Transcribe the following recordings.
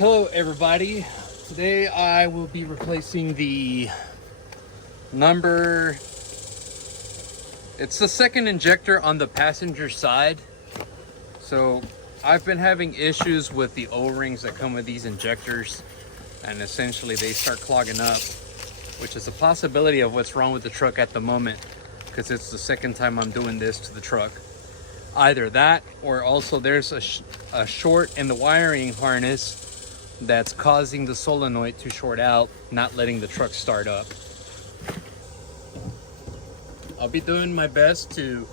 Hello everybody. Today I will be replacing the it's the second injector on the passenger side. So I've been having issues with the O-rings that come with these injectors, and essentially they start clogging up, which is a possibility of what's wrong with the truck at the moment, because it's the second time I'm doing this to the truck. Either that, or also there's a short in the wiring harness that's causing the solenoid to short out, not letting the truck start up. I'll be doing my best to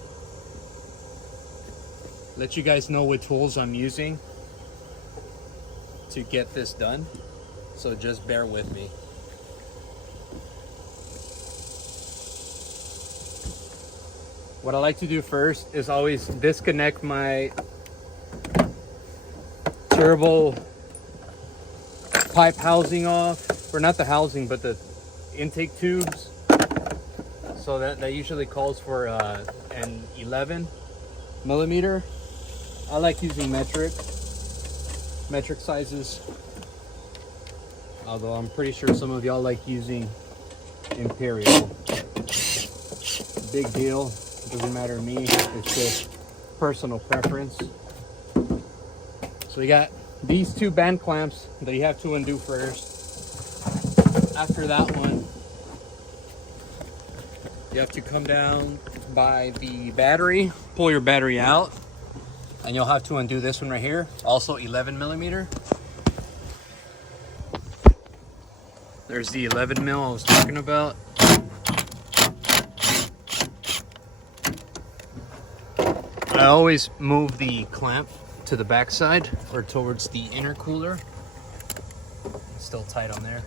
let you guys know what tools I'm using to get this done, so just bear with me. What I like to do first is always disconnect my turbo pipe housing off, or not the housing, but the intake tubes. So that usually calls for an 11 millimeter. I like using metric sizes, although I'm pretty sure some of y'all like using imperial. Big deal, doesn't matter to me, it's just personal preference. So we got these two band clamps that you have to undo first. After that one, you have to come down by the battery, pull your battery out, and you'll have to undo this one right here, also 11 millimeter. There's the 11 mil I was talking about. I always move the clamp to the back side or towards the intercooler. It's still tight on there.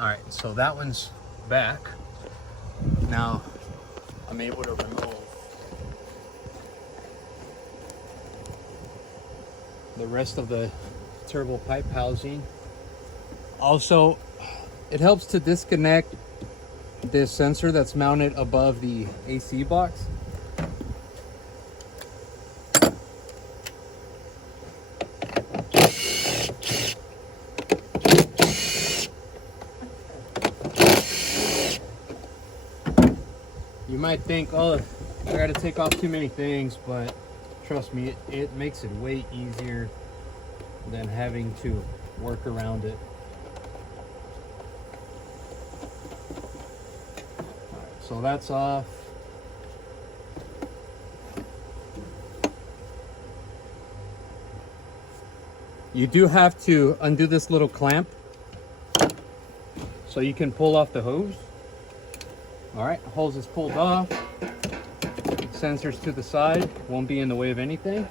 All right, so that one's back. Now I'm able to remove the rest of the turbo pipe housing. Also, it helps to disconnect this sensor that's mounted above the AC box. You might think, oh, I gotta take off too many things, but trust me, it makes it way easier than having to work around it. All right, so that's off. You do have to undo this little clamp so you can pull off the hose. All right, hose is pulled off. Sensors to the side, won't be in the way of anything.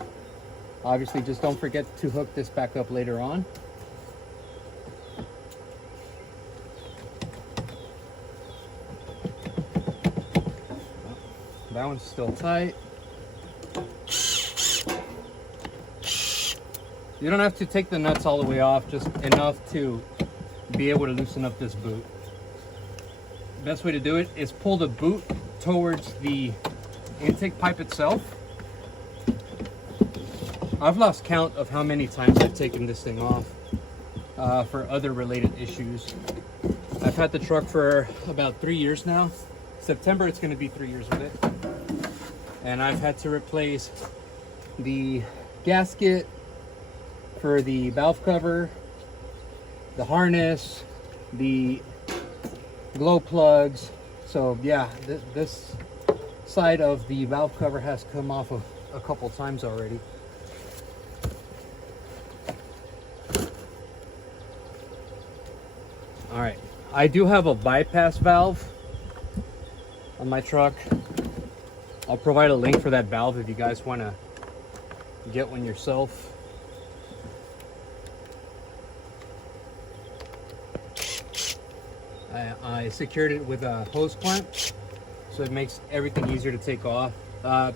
Obviously, just don't forget to hook this back up later on. That one's still tight. You don't have to take the nuts all the way off, just enough to be able to loosen up this boot. Best way to do it is pull the boot towards the intake pipe itself. I've lost count of how many times I've taken this thing off for other related issues. I've had the truck for about 3 years now. September it's going to be 3 years with it. And I've had to replace the gasket for the valve cover, the harness, the glow plugs. So yeah, this side of the valve cover has come off of a couple times already. All right, I do have a bypass valve on my truck. I'll provide a link for that valve if you guys want to get one yourself. I secured it with a hose clamp, so it makes everything easier to take off. The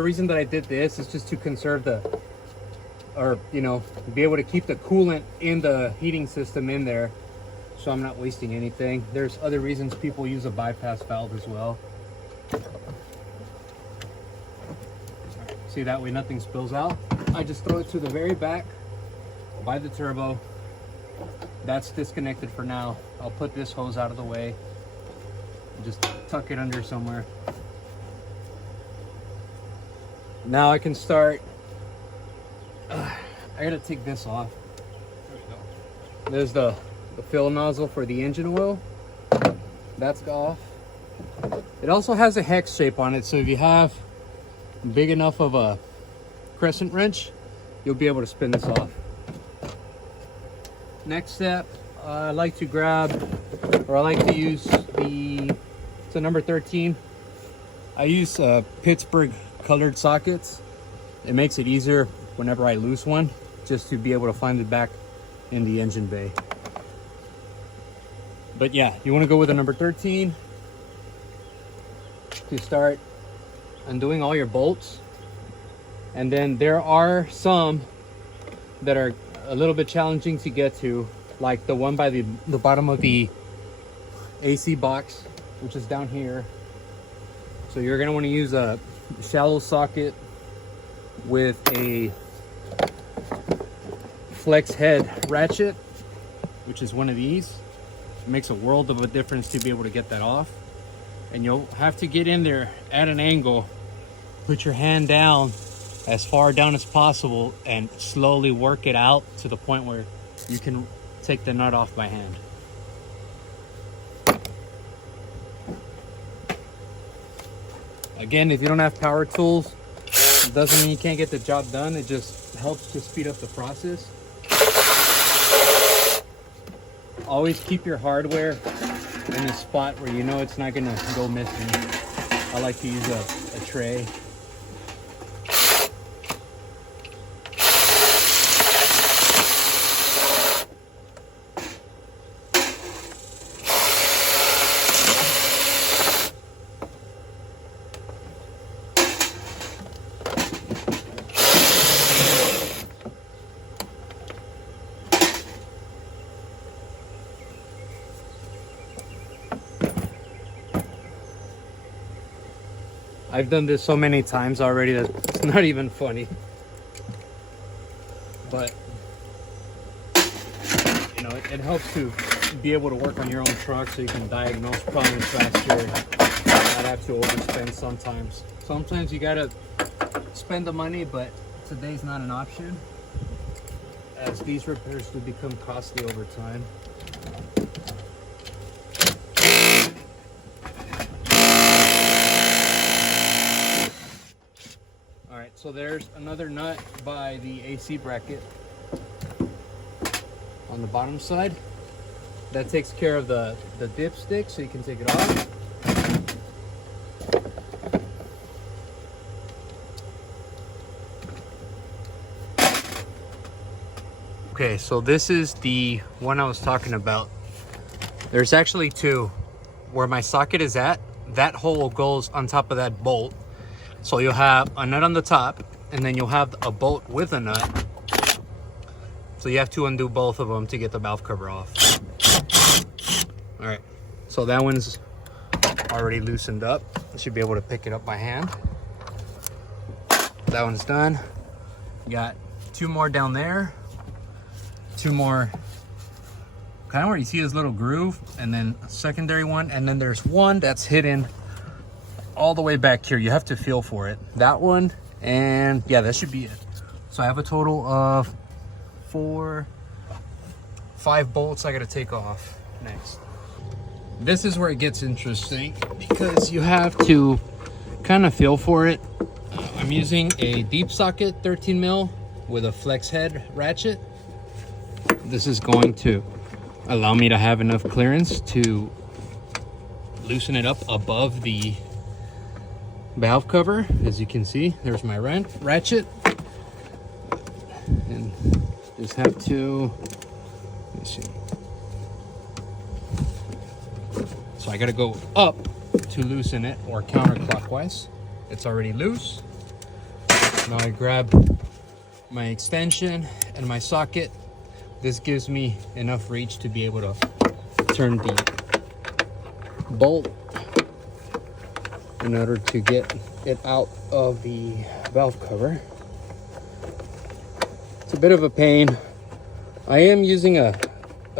reason that I did this is just to conserve the or you know, be able to keep the coolant in the heating system in there, so I'm not wasting anything. There's other reasons people use a bypass valve as well. See, that way nothing spills out. I just throw it to the very back by the turbo. That's disconnected for now. I'll put this hose out of the way and just tuck it under somewhere. Now I can start. I gotta take this off. There's the fill nozzle for the engine oil. That's off. It also has a hex shape on it, so if you have big enough of a crescent wrench, you'll be able to spin this off. Next step, I like to use it's a number 13. I use Pittsburgh colored sockets. It makes it easier whenever I lose one, just to be able to find it back in the engine bay. But yeah, you want to go with a number 13 to start undoing all your bolts. And then there are some that are a little bit challenging to get to, like the one by the bottom of the AC box, which is down here. So you're going to want to use a shallow socket with a flex head ratchet, which is one of these. It makes a world of a difference to be able to get that off. And you'll have to get in there at an angle, put your hand down as far down as possible, and slowly work it out to the point where you can take the nut off by hand. Again, if you don't have power tools, it doesn't mean you can't get the job done. It just helps to speed up the process. Always keep your hardware in a spot where you know it's not gonna go missing. I like to use a tray. I've done this so many times already that it's not even funny. But, you know, it helps to be able to work on your own truck so you can diagnose problems faster and not have to overspend sometimes. Sometimes you gotta spend the money, but today's not an option, as these repairs do become costly over time. So there's another nut by the AC bracket on the bottom side. That takes care of the dipstick, so you can take it off. Okay, so this is the one I was talking about. There's actually two. Where my socket is at, that hole goes on top of that bolt. So you'll have a nut on the top, and then you'll have a bolt with a nut. So you have to undo both of them to get the valve cover off. All right, so that one's already loosened up. I should be able to pick it up by hand. That one's done. Got two more down there. Two more kind of where you see this little groove, and then a secondary one, and then there's one that's hidden all the way back here. You have to feel for it. That one, and yeah, that should be it. So I have a total of 5 bolts I gotta take off next. This is where it gets interesting because you have to kind of feel for it. I'm using a deep socket 13 mil with a flex head ratchet. This is going to allow me to have enough clearance to loosen it up above the valve cover. As you can see, there's my ratchet, and just have to, let me see. So I gotta go up to loosen it, or counterclockwise. It's already loose. Now I grab my extension and my socket. This gives me enough reach to be able to turn the bolt in order to get it out of the valve cover. It's a bit of a pain. I am using a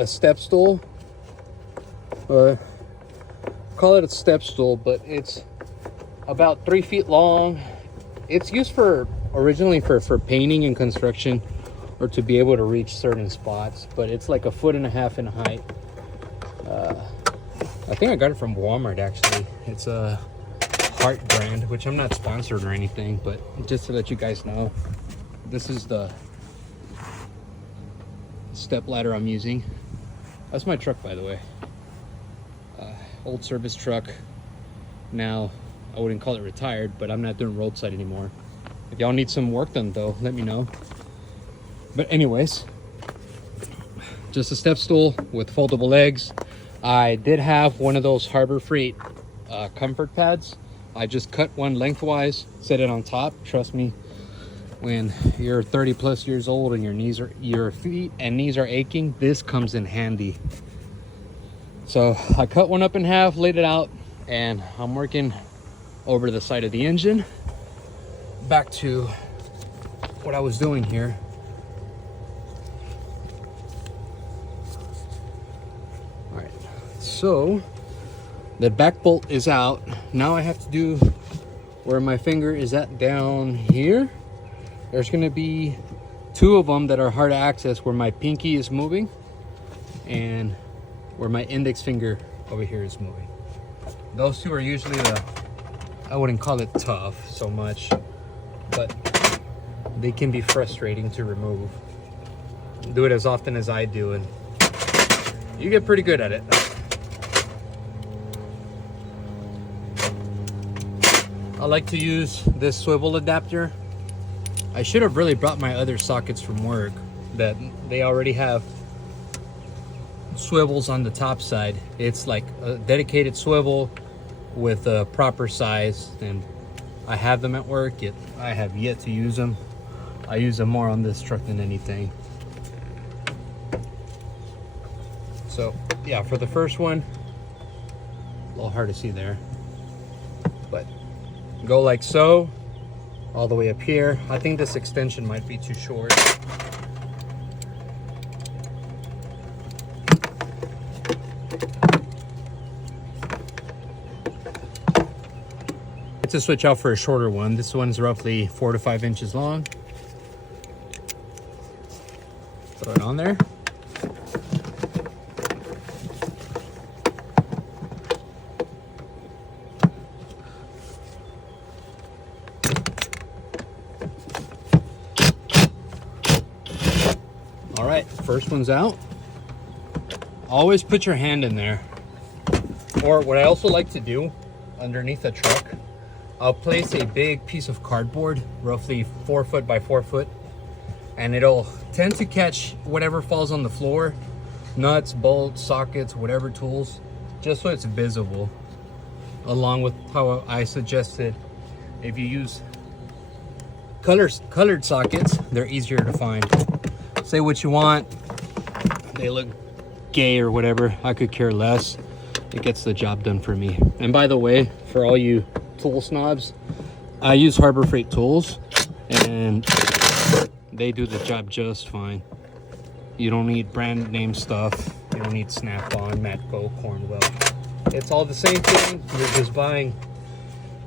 step stool. Call it a step stool, but it's about 3 feet long. It's used originally for painting and construction, or to be able to reach certain spots, but it's like 1.5 feet in height. I think I got it from Walmart actually. It's a Heart brand, which I'm not sponsored or anything, but just to let you guys know, this is the step ladder I'm using. That's my truck, by the way. Old service truck. Now I wouldn't call it retired, but I'm not doing roadside anymore. If y'all need some work done though, let me know. But anyways, just a step stool with foldable legs. I did have one of those Harbor Freight comfort pads. I just cut one lengthwise, set it on top. Trust me, when you're 30 plus years old and your feet and knees are aching, this comes in handy. So I cut one up in half, laid it out, and I'm working over the side of the engine. Back to what I was doing here. All right, so the back bolt is out. Now I have to do where my finger is at down here. There's gonna be 2 of them that are hard to access, where my pinky is moving and where my index finger over here is moving. Those 2 are usually I wouldn't call it tough so much, but they can be frustrating to remove. Do it as often as I do and you get pretty good at it. I like to use this swivel adapter. I should have really brought my other sockets from work, that they already have swivels on the top side. It's like a dedicated swivel with a proper size, and I have them at work, yet I have yet to use them. I use them more on this truck than anything. So yeah, for the first one, a little hard to see there, but go like so, all the way up here. I think this extension might be too short. To switch out for a shorter one. This one's roughly 4 to 5 inches long. Throw it on there. All right, first one's out. Always put your hand in there. Or what I also like to do underneath the truck, I'll place a big piece of cardboard, roughly 4 foot by 4 foot, and it'll tend to catch whatever falls on the floor, nuts, bolts, sockets, whatever tools, just so it's visible. Along with how I suggested, if you use colored sockets, they're easier to find. Say what you want, they look gay or whatever, I could care less. It gets the job done for me. And by the way, for all you tool snobs, I use Harbor Freight tools and they do the job just fine. You don't need brand name stuff. You don't need Snap-on, Matco, Cornwell. It's all the same thing. You're just buying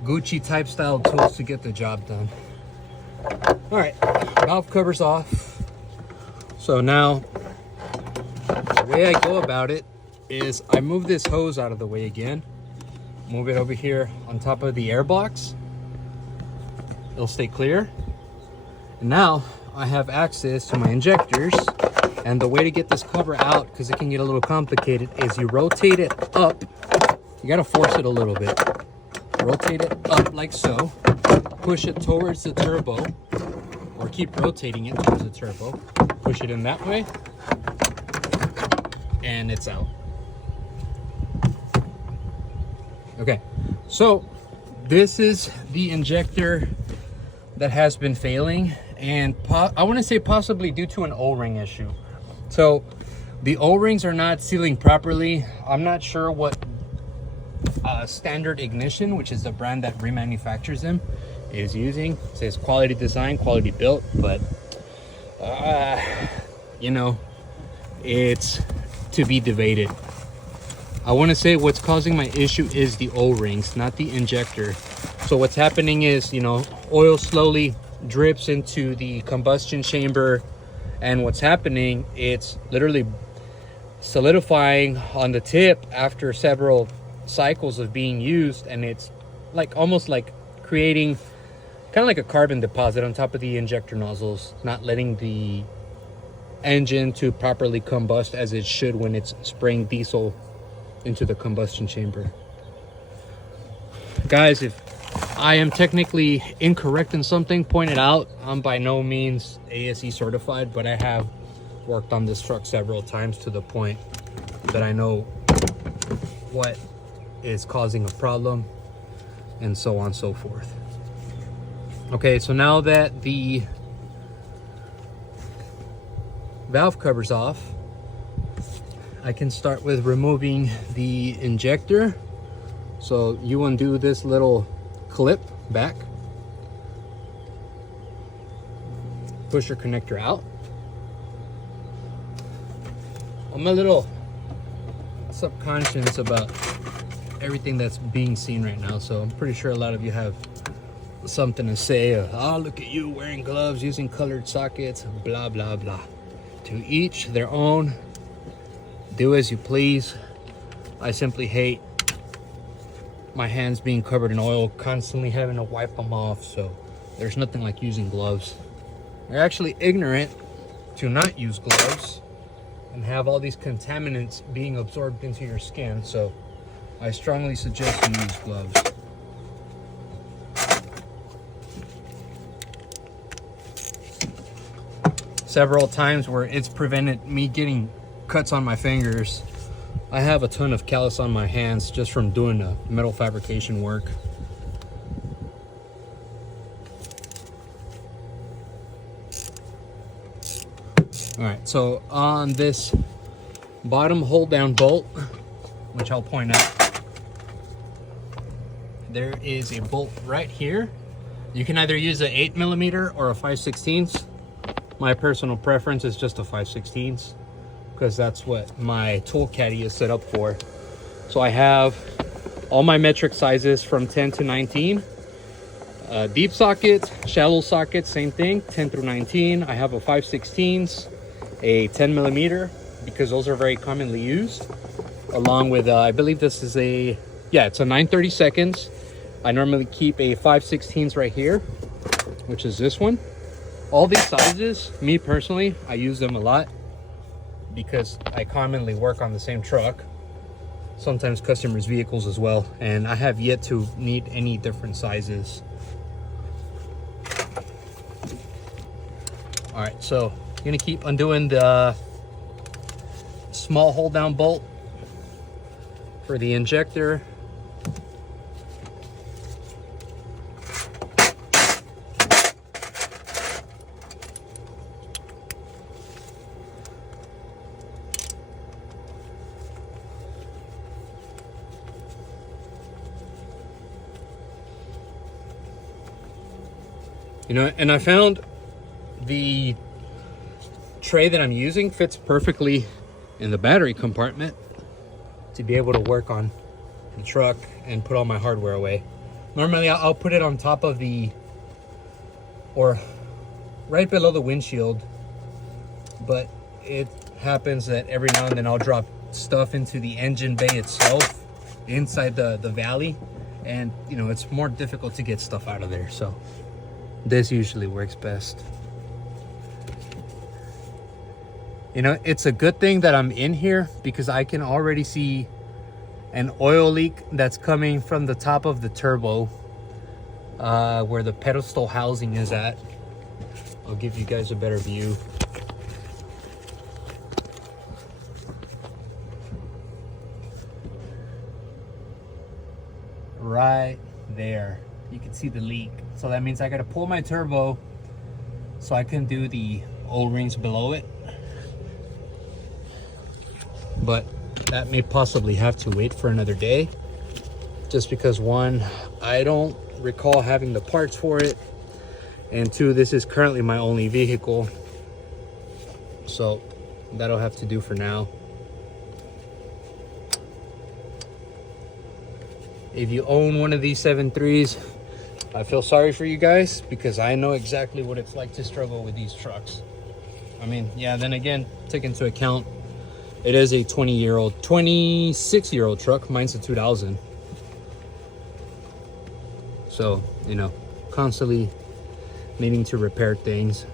Gucci type style tools to get the job done. All right, valve cover's off. So now the way I go about it is I move this hose out of the way again. Move it over here on top of the air box. It'll stay clear. And now I have access to my injectors. And the way to get this cover out, because it can get a little complicated, is you rotate it up. You gotta force it a little bit. Rotate it up like so. Push it towards the turbo, or keep rotating it towards the turbo. Push it in that way, and it's out. Okay, so this is the injector that has been failing, and I want to say possibly due to an O-ring issue. So the O-rings are not sealing properly. I'm not sure what Standard Ignition, which is the brand that remanufactures them, is using. It says quality design, quality built, but you know, it's to be debated. I want to say what's causing my issue is the O-rings, not the injector. So what's happening is, you know, oil slowly drips into the combustion chamber, and what's happening, it's literally solidifying on the tip after several cycles of being used, and it's like almost like creating kind of like a carbon deposit on top of the injector nozzles, not letting the engine to properly combust as it should when it's spraying diesel into the combustion chamber. Guys, if I am technically incorrect in something, point it out. I'm by no means ASE certified, but I have worked on this truck several times to the point that I know what is causing a problem and so on and so forth. Okay, so now that the valve cover's off, I can start with removing the injector. So you undo this little clip back, push your connector out. I'm a little subconscious about everything that's being seen right now, so I'm pretty sure a lot of you have something to say. Oh, look at you wearing gloves, using colored sockets, blah blah blah. To each their own. Do as you please. I simply hate my hands being covered in oil, constantly having to wipe them off, so there's nothing like using gloves. You're actually ignorant to not use gloves and have all these contaminants being absorbed into your skin, so I strongly suggest you use gloves. Several times where it's prevented me getting cuts on my fingers. I have a ton of callus on my hands just from doing the metal fabrication work. All right, so on this bottom hold down bolt, which I'll point out, there is a bolt right here. You can either use an 8mm or a 5/16. My personal preference is just a 5/16 because that's what my tool caddy is set up for. So I have all my metric sizes from 10 to 19. Deep sockets, shallow sockets, same thing, 10 through 19. I have a 5/16, a 10mm, because those are very commonly used, along with I believe this is a, yeah, it's a 9/32. I normally keep a 5/16 right here, which is this one. All these sizes, me personally, I use them a lot because I commonly work on the same truck, sometimes customers' vehicles as well, and I have yet to need any different sizes. All right, so I'm gonna keep undoing the small hold down bolt for the injector. You know, and I found the tray that I'm using fits perfectly in the battery compartment to be able to work on the truck and put all my hardware away. Normally I'll put it on top of the, or right below the windshield, but it happens that every now and then I'll drop stuff into the engine bay itself inside the valley, and you know, it's more difficult to get stuff out of there, so this usually works best. You know, it's a good thing that I'm in here because I can already see an oil leak that's coming from the top of the turbo, where the pedestal housing is at. I'll give you guys a better view. Right there, you can see the leak. So that means I gotta pull my turbo, so I can do the O-rings below it, but that may possibly have to wait for another day, just because one, I don't recall having the parts for it, and two, this is currently my only vehicle, so that'll have to do for now. If you own one of these 7.3s, I feel sorry for you guys, because I know exactly what it's like to struggle with these trucks. I mean, yeah, then again, take into account it is a 26-year-old truck. Mine's a 2000. So, you know, constantly needing to repair things.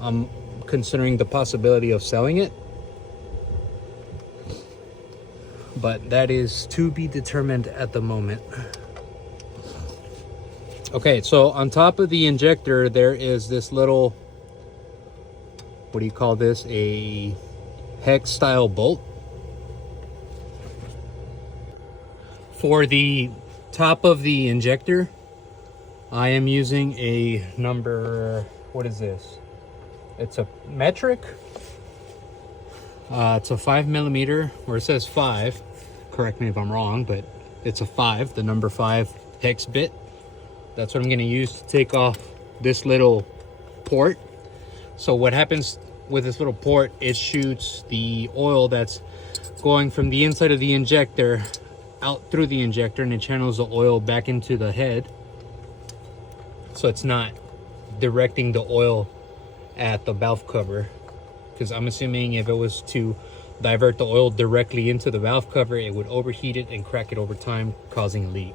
I'm considering the possibility of selling it, but that is to be determined at the moment. Okay, so on top of the injector, there is this little, what do you call this? A hex style bolt. For the top of the injector, I am using a number, what is this? It's a metric. It's a 5mm, or it says 5. Correct me if I'm wrong, but it's a 5, the number 5 hex bit. That's what I'm gonna use to take off this little port. So what happens with this little port, it shoots the oil that's going from the inside of the injector out through the injector, and it channels the oil back into the head. So it's not directing the oil at the valve cover, because I'm assuming if it was to divert the oil directly into the valve cover, it would overheat it and crack it over time, causing a leak.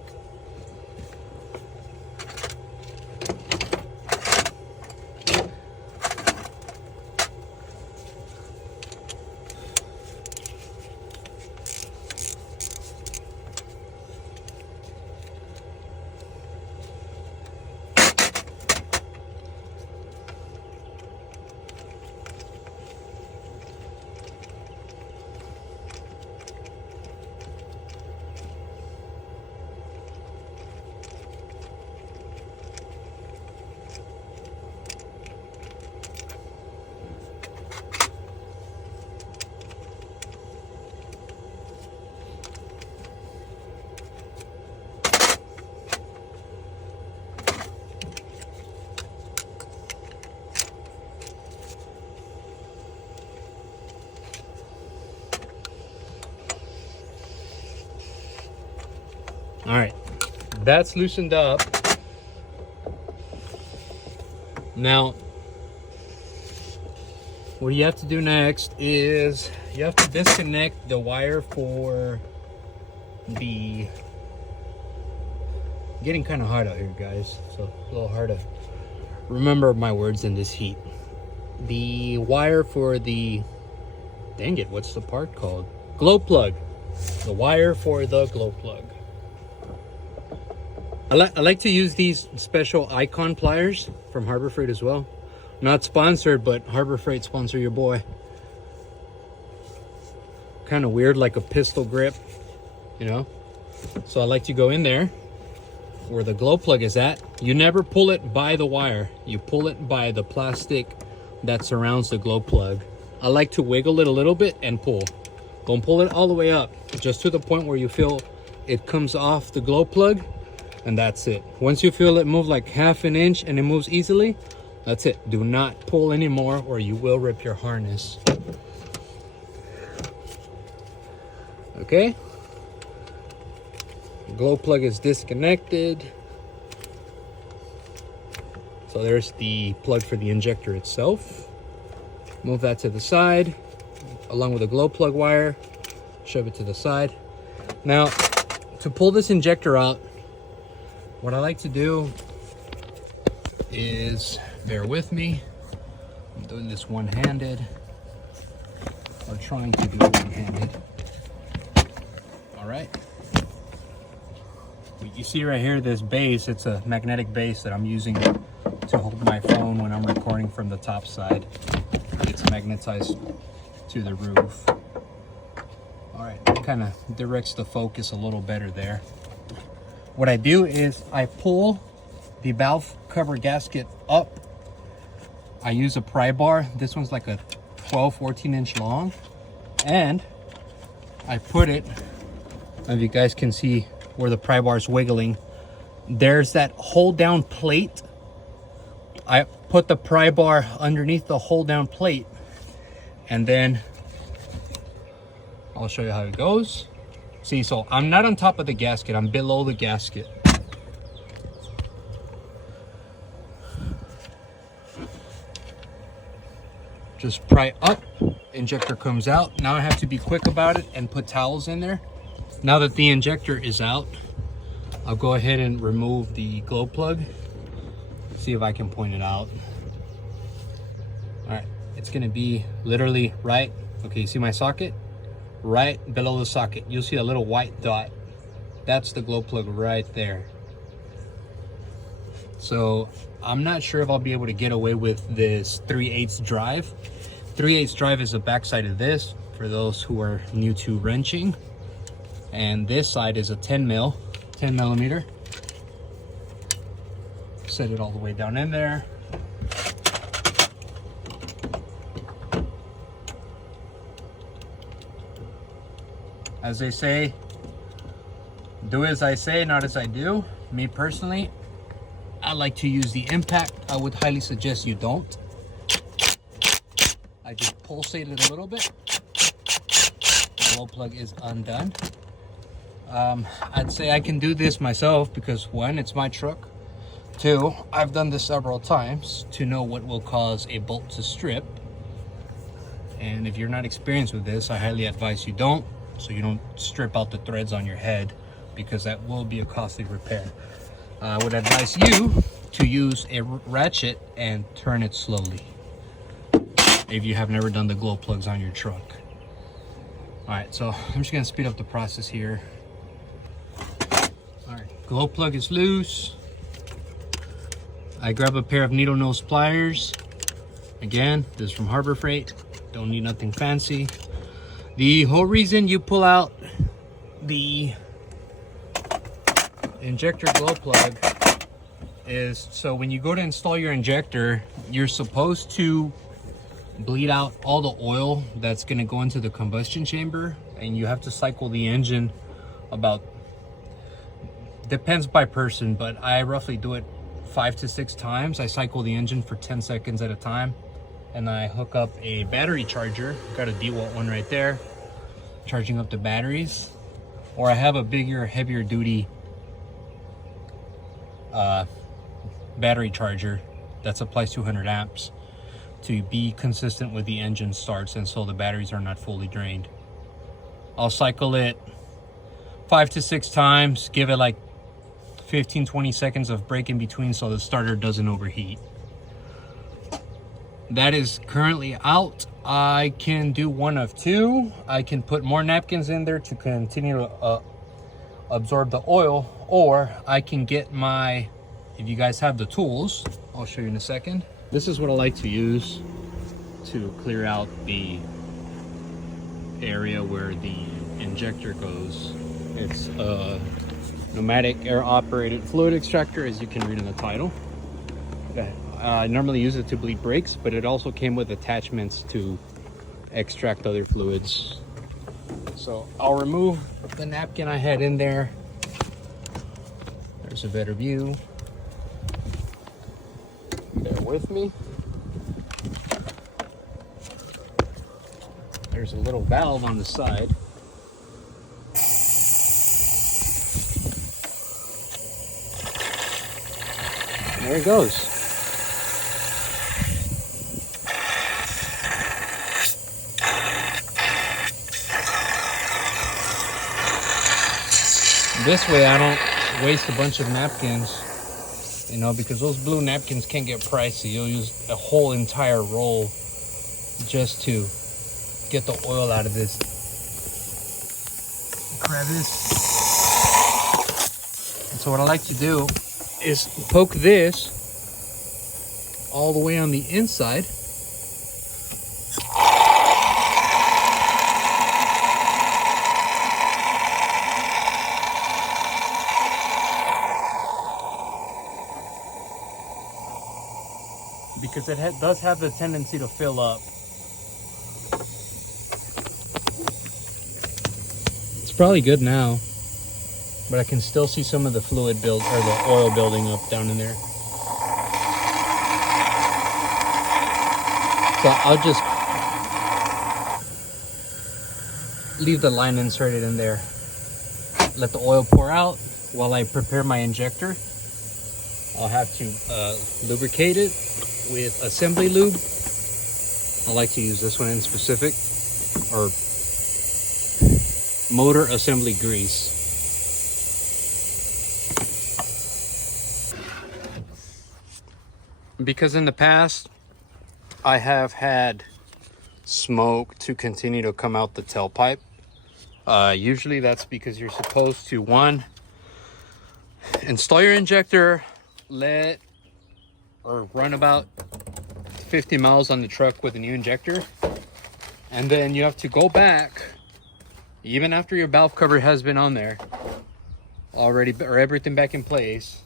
All right, that's loosened up. Now, what you have to do next is you have to disconnect the wire for the, getting kind of hot out here, guys, so a little hard to remember my words in this heat. The wire for the, dang it, what's the part called? Glow plug. The wire for the glow plug. I like to use these special Icon pliers from Harbor Freight as well. Not sponsored, but Harbor Freight sponsor your boy. Kind of weird, like a pistol grip, you know? So I like to go in there where the glow plug is at. You never pull it by the wire. You pull it by the plastic that surrounds the glow plug. I like to wiggle it a little bit and pull. Don't pull it all the way up, just to the point where you feel it comes off the glow plug. And that's it. Once you feel it move like ½ an inch and it moves easily, that's it. Do not pull anymore or you will rip your harness. Okay. Glow plug is disconnected. So there's the plug for the injector itself. Move that to the side, along with the glow plug wire. Shove it to the side. Now, to pull this injector out, what I like to do is, bear with me, I'm doing this one-handed, or trying to do it one-handed. All right. You see right here, this base, it's a magnetic base that I'm using to hold my phone when I'm recording from the top side. It's magnetized to the roof. All right, it kind of directs the focus a little better there. What I do is I pull the valve cover gasket up I use a pry bar. This one's like a 12-14 inch long, and I put it, if you guys can see where the pry bar is wiggling, there's that hold down plate. I put the pry bar underneath the hold down plate, and then I'll show you how it goes. See, so I'm not on top of the gasket, I'm below the gasket. Just pry up, injector comes out. Now I have to be quick about it and put towels in there. Now that the injector is out, I'll go ahead and remove the glow plug. See if I can point it out. All right, it's gonna be literally right, okay, you see my socket? Right below the socket, you'll see a little white dot. That's the glow plug right there. So I'm not sure if I'll be able to get away with this 3/8 drive. 3/8 drive is the backside of this for those who are new to wrenching. And this side is a 10 millimeter. Set it all the way down in there. As they say, do as I say, not as I do. Me personally, I like to use the impact. I would highly suggest you don't. I just pulsate it a little bit. The glow plug is undone. I'd say I can do this myself because one, it's my truck. Two, I've done this several times to know what will cause a bolt to strip. And if you're not experienced with this, I highly advise you don't, so you don't strip out the threads on your head, because that will be a costly repair. I would advise you to use a ratchet and turn it slowly if you have never done the glow plugs on your truck. All right, so I'm just gonna speed up the process here. All right, glow plug is loose. I grab a pair of needle nose pliers. Again, this is from Harbor Freight. Don't need nothing fancy. The whole reason you pull out the injector glow plug is so when you go to install your injector, you're supposed to bleed out all the oil that's going to go into the combustion chamber, and you have to cycle the engine about, depends by person, but I roughly do it 5 to 6 times. I cycle the engine for 10 seconds at a time, and I hook up a battery charger. Got a DeWalt one right there, charging up the batteries. Or I have a bigger, heavier duty battery charger that supplies 200 amps to be consistent with the engine starts, and so the batteries are not fully drained. I'll cycle it 5 to 6 times, give it like 15-20 seconds of break in between so the starter doesn't overheat. That is currently out. I can do one of two. I can put more napkins in there to continue to absorb the oil, or I can get my, if you guys have the tools, I'll show you in a second. This is what I like to use to clear out the area where the injector goes. It's a pneumatic air operated fluid extractor, as you can read in the title. I normally use it to bleed brakes, but it also came with attachments to extract other fluids. So I'll remove the napkin I had in there. There's a better view. Bear with me. There's a little valve on the side. There it goes. This way I don't waste a bunch of napkins, you know, because those blue napkins can get pricey. You'll use a whole entire roll just to get the oil out of this. Grab this. And so what I like to do is poke this all the way on the inside. Because because it does have the tendency to fill up. It's probably good now, but I can still see some of the fluid build, or the oil building up down in there. So I'll just leave the line inserted in there. Let the oil pour out while I prepare my injector. I'll have to lubricate it with assembly lube. I like to use this one in specific, or motor assembly grease. Because in the past, I have had smoke to continue to come out the tailpipe. Usually that's because you're supposed to, one, install your injector, run about 50 miles on the truck with a new injector, and then you have to go back, even after your valve cover has been on there already, or everything back in place,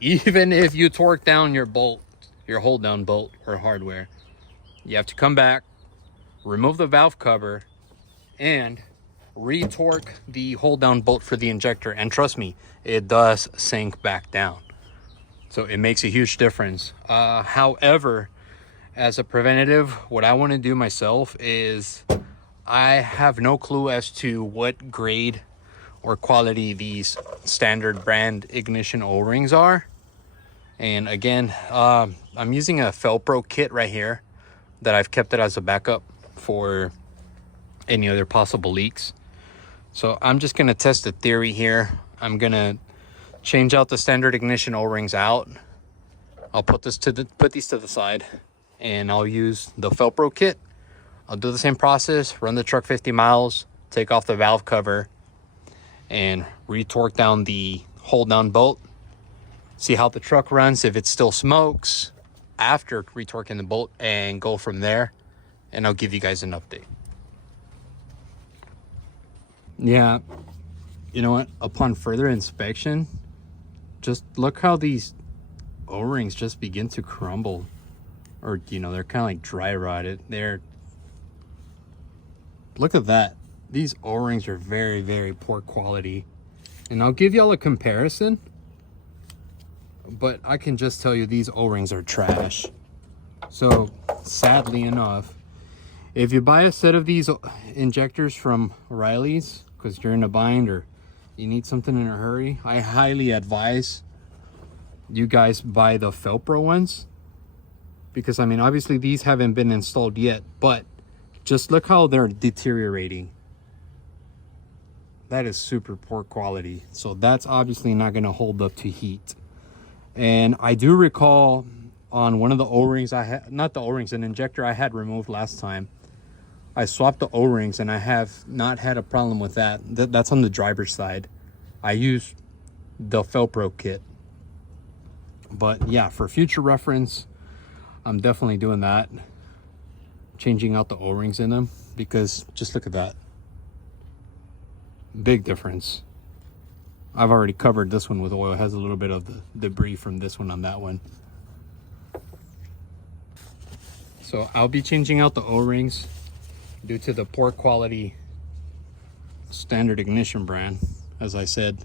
even if you torque down your bolt, your hold down bolt or hardware, you have to come back, remove the valve cover, and re-torque the hold down bolt for the injector. And trust me, it does sink back down. So it makes a huge difference. However, as a preventative, what I want to do myself is, I have no clue as to what grade or quality these standard brand ignition O-rings are. And again, I'm using a Felpro kit right here that I've kept it as a backup for any other possible leaks. So I'm just going to test the theory here. I'm going to change out the standard ignition O-rings out. I'll put these to the side, and I'll use the Felpro kit. I'll do the same process, run the truck 50 miles, take off the valve cover, and re-torque down the hold down bolt. See how the truck runs, if it still smokes after retorquing the bolt, and go from there. And I'll give you guys an update. Yeah, you know what? Upon further inspection, just look how these O-rings just begin to crumble. Or, you know, they're kind of like dry rotted. Look at that. These O-rings are very, very poor quality. And I'll give y'all a comparison, but I can just tell you these O-rings are trash. So sadly enough, if you buy a set of these injectors from O'Reilly's because you're in a bind or you need something in a hurry, I highly advise you guys buy the Felpro ones. Because, I mean, obviously these haven't been installed yet, but just look how they're deteriorating. That is super poor quality. So that's obviously not going to hold up to heat. And I do recall on one of the O-rings I had, not the O-rings, an injector I had removed last time, I swapped the O-rings and I have not had a problem with that. That's on the driver's side. I use the Felpro kit. But yeah, for future reference, I'm definitely doing that. Changing out the O-rings in them, because just look at that. Big difference. I've already covered this one with oil. It has a little bit of the debris from this one on that one. So I'll be changing out the O-rings due to the poor quality standard ignition brand. As I said,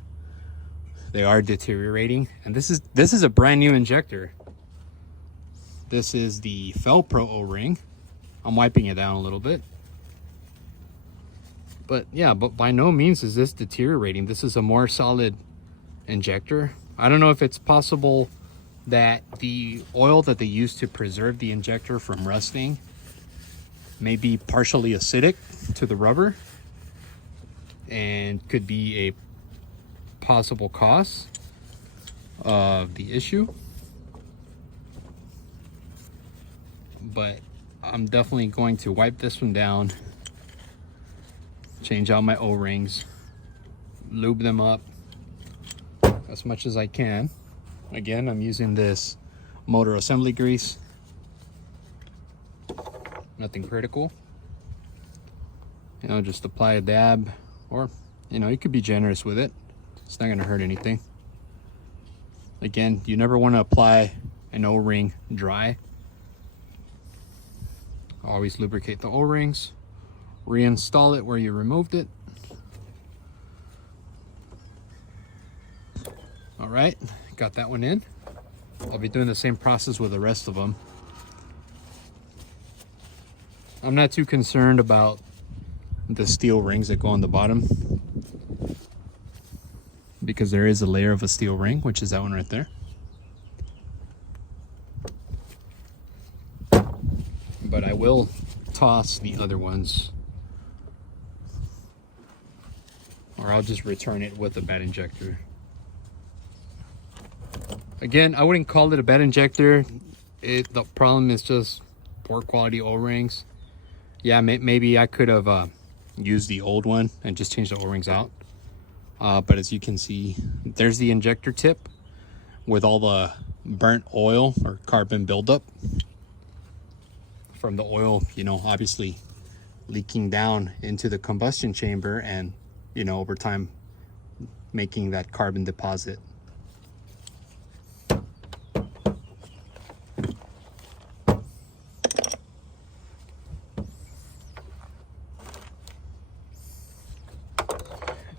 they are deteriorating. And this is a brand new injector. This is the Felpro O-ring. I'm wiping it down a little bit. But yeah, but by no means is this deteriorating. This is a more solid injector. I don't know if it's possible that the oil that they use to preserve the injector from rusting may be partially acidic to the rubber and could be a possible cause of the issue. But I'm definitely going to wipe this one down, change out my O-rings, lube them up as much as I can. Again, I'm using this motor assembly grease. Nothing critical. You know, just apply a dab, or, you know, you could be generous with it. It's not gonna hurt anything. Again, you never wanna apply an O-ring dry. Always lubricate the O-rings, reinstall it where you removed it. All right, got that one in. I'll be doing the same process with the rest of them. I'm not too concerned about the steel rings that go on the bottom, because there is a layer of a steel ring, which is that one right there. But I will toss the other ones, or I'll just return it with a bad injector. Again, I wouldn't call it a bad injector. The problem is just poor quality O-rings. Yeah, maybe I could have used the old one and just changed the O-rings out. But as you can see, there's the injector tip with all the burnt oil or carbon buildup from the oil, you know, obviously leaking down into the combustion chamber and, you know, over time making that carbon deposit.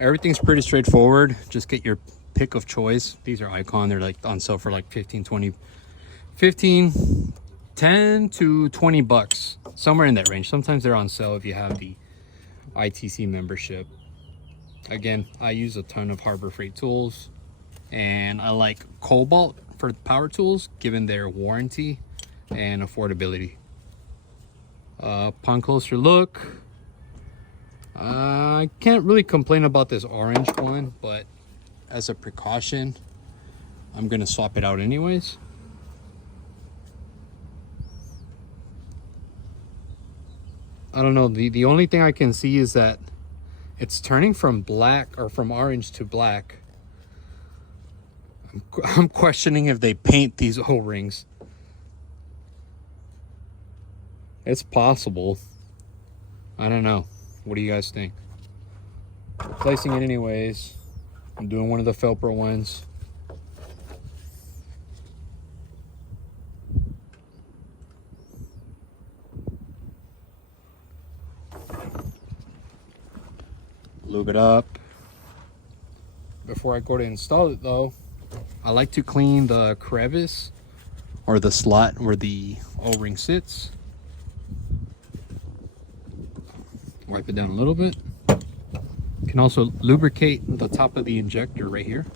Everything's pretty straightforward. Just get your pick of choice. These are Icon. They're like on sale for like 10 to 20 bucks, somewhere in that range. Sometimes they're on sale if you have the ITC membership. Again, I use a ton of Harbor Freight tools, and I like Cobalt for power tools given their warranty and affordability. Upon closer look, I can't really complain about this orange one, but as a precaution, I'm gonna swap it out anyways. I don't know, the only thing I can see is that it's turning from black, or from orange to black. I'm questioning if they paint these O-rings. It's possible. I don't know. What do you guys think? Replacing it anyways. I'm doing one of the Felpro ones. Lube it up. Before I go to install it though, I like to clean the crevice or the slot where the O-ring sits. Wipe it down a little bit. You can also lubricate the top of the injector right here.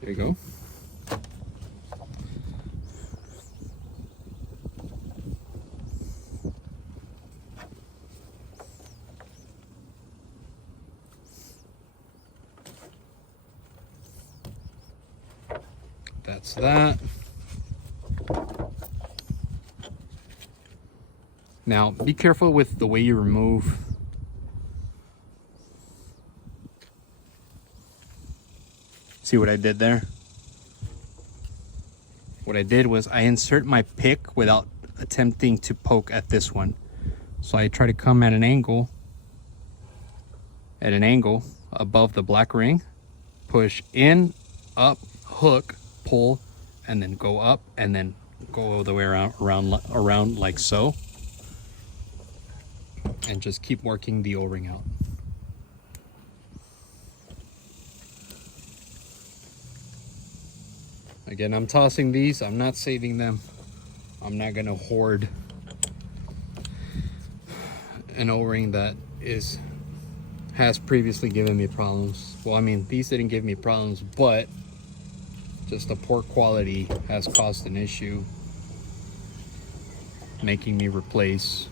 There you go. That's that. Now, be careful with the way you remove. See what I did there? What I did was I insert my pick without attempting to poke at this one. So I try to come at an angle above the black ring, push in, up, hook, pull, and then go up, and then go all the way around like so. And just keep working the O-ring out. Again, I'm tossing these. I'm not saving them. I'm not gonna hoard an O-ring that has previously given me problems. Well, I mean, these didn't give me problems, but just the poor quality has caused an issue, making me replace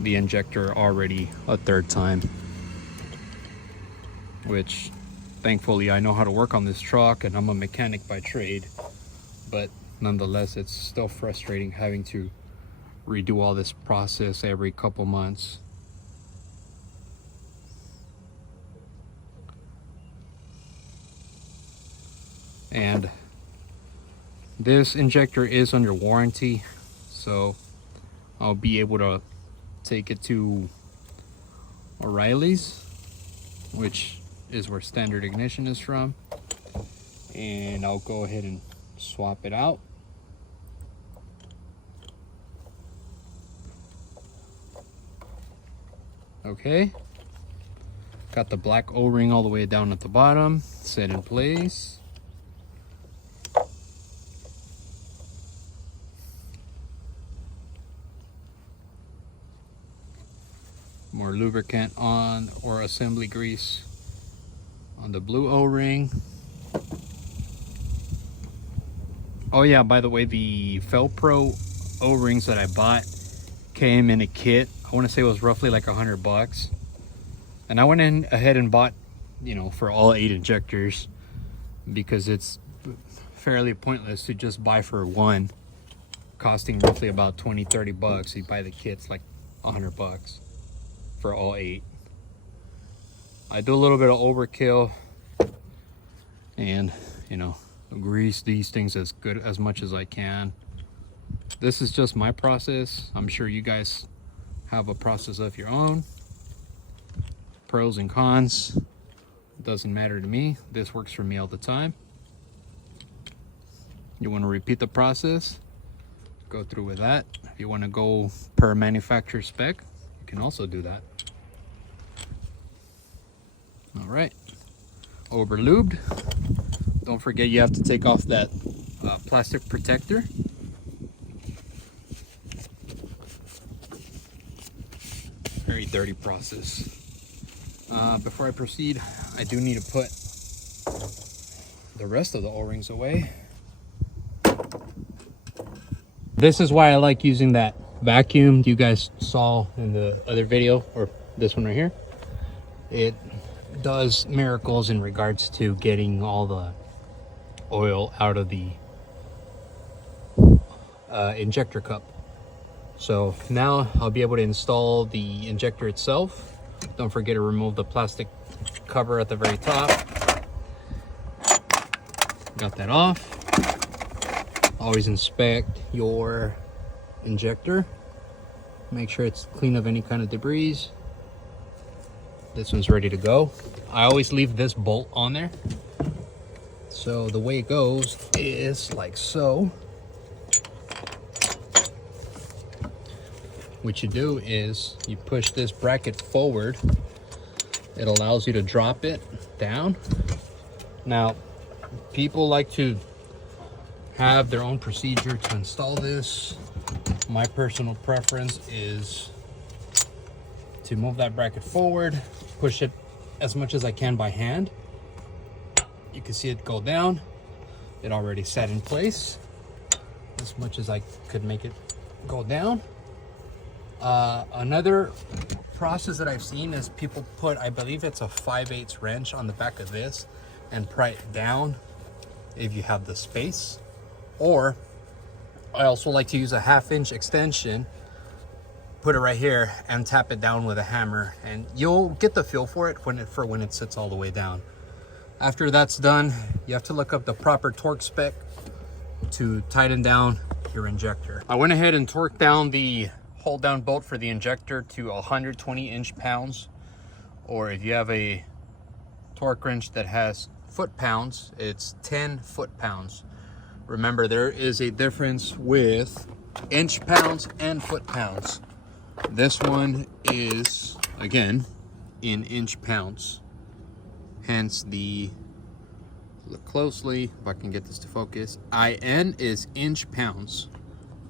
the injector already a third time, which thankfully I know how to work on this truck and I'm a mechanic by trade, but nonetheless it's still frustrating having to redo all this process every couple months. And this injector is under warranty, so I'll be able to take it to O'Reilly's, which is where standard ignition is from, and I'll go ahead and swap it out. Okay. Got the black O-ring all the way down at the bottom, set in place. More lubricant on, or assembly grease on the blue O-ring. Oh yeah, by the way, the Felpro O-rings that I bought came in a kit. I want to say it was roughly like $100. And I went in ahead and bought, you know, for all 8 injectors, because it's fairly pointless to just buy for one, costing roughly about 20-30 bucks. You buy the kits like $100 for all 8. I do a little bit of overkill and, you know, grease these things as much as I can. This is just my process. I'm sure you guys have a process of your own. Pros and cons, doesn't matter to me. This works for me all the time. You want to repeat the process, go through with that. If you want to go per manufacturer spec, you can also do that. All right, over lubed. Don't forget you have to take off that plastic protector. Very dirty process. Before I proceed, I do need to put the rest of the O-rings away. This is why I like using that vacuum you guys saw in the other video, or this one right here. It does miracles in regards to getting all the oil out of the injector cup. So now I'll be able to install the injector itself. Don't forget to remove the plastic cover at the very top. Got that off. Always inspect your injector. Make sure it's clean of any kind of debris. This one's ready to go. I always leave this bolt on there. So the way it goes is like so. What you do is you push this bracket forward. It allows you to drop it down. Now, people like to have their own procedure to install this. My personal preference is to move that bracket forward, push it as much as I can by hand. You can see it go down. It already sat in place as much as I could make it go down. Another process that I've seen is people put, I believe it's a 5/8 wrench on the back of this and pry it down if you have the space. Or I also like to use a 1/2 inch extension, put it right here and tap it down with a hammer, and you'll get the feel for it when it sits all the way down. After that's done, you have to look up the proper torque spec to tighten down your injector. I went ahead and torqued down the hold down bolt for the injector to 120 inch-pounds, or if you have a torque wrench that has foot-pounds, it's 10 foot-pounds. Remember, there is a difference with inch-pounds and foot-pounds. This one is, again, in inch-pounds. Hence the, look closely, if I can get this to focus, IN is inch-pounds.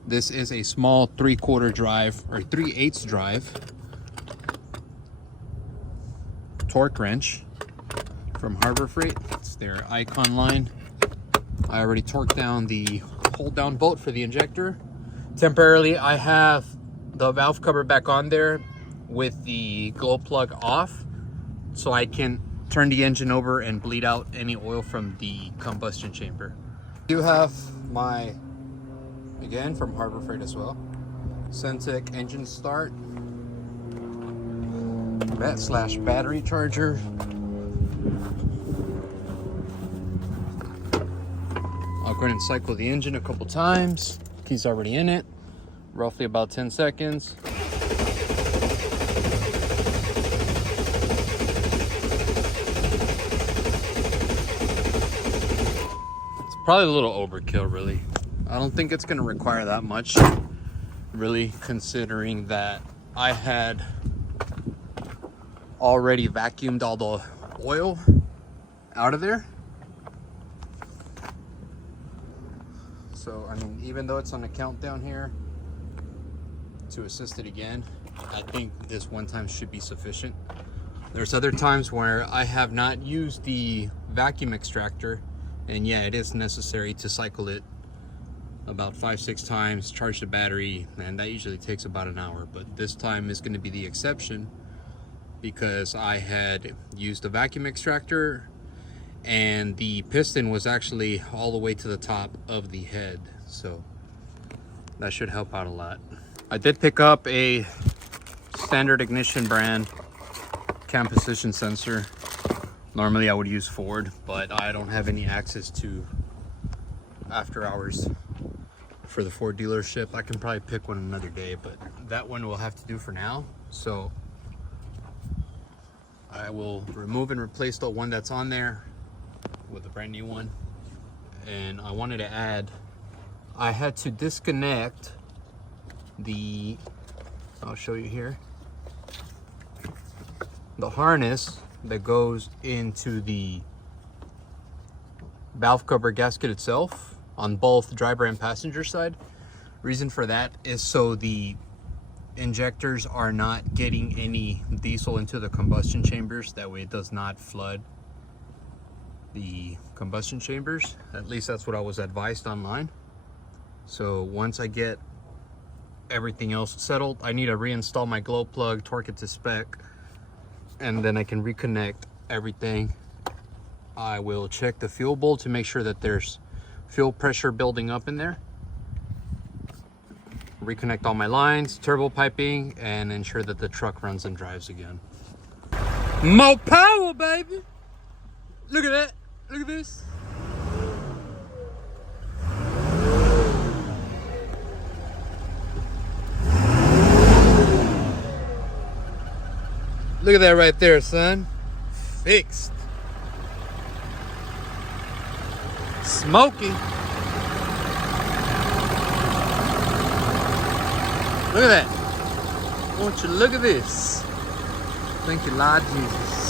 This is a small 3/4 drive or 3/8 drive torque wrench from Harbor Freight. It's their Icon line. I already torqued down the hold down bolt for the injector. Temporarily, I have the valve cover back on there with the glow plug off, so I can turn the engine over and bleed out any oil from the combustion chamber. I do have my, again from Harbor Freight as well, Centec engine start / battery charger. I'll go ahead and cycle the engine a couple times. Key's already in it, roughly about 10 seconds. It's probably a little overkill, really. I don't think it's going to require that much, really, considering that I had already vacuumed all the oil out of there. So, I mean, even though it's on a countdown here to assist it again, I think this one time should be sufficient. There's other times where I have not used the vacuum extractor, and yeah, it is necessary to cycle it about 5-6 times, charge the battery, and that usually takes about an hour. But this time is going to be the exception because I had used the vacuum extractor and the piston was actually all the way to the top of the head, so that should help out a lot. I did pick up a standard ignition brand cam position sensor. Normally I would use Ford, but I don't have any access to after hours for the Ford dealership. I can probably pick one another day, but that one will have to do for now. So I will remove and replace the one that's on there with a brand new one. And I wanted to add, I had to disconnect the, I'll show you here, the harness that goes into the valve cover gasket itself on both driver and passenger side. Reason for that is so the injectors are not getting any diesel into the combustion chambers. That way it does not flood the combustion chambers. At least that's what I was advised online. So once I get everything else settled, I need to reinstall my glow plug, torque it to spec, and then I can reconnect everything. I will check the fuel bowl to make sure that there's fuel pressure building up in there, reconnect all my lines, turbo piping, and ensure that the truck runs and drives again. More power, baby! Look at that! Look at this! Look at that right there, son. Fixed. Smoky. Look at that. Won't you look at this? Thank you, Lord Jesus.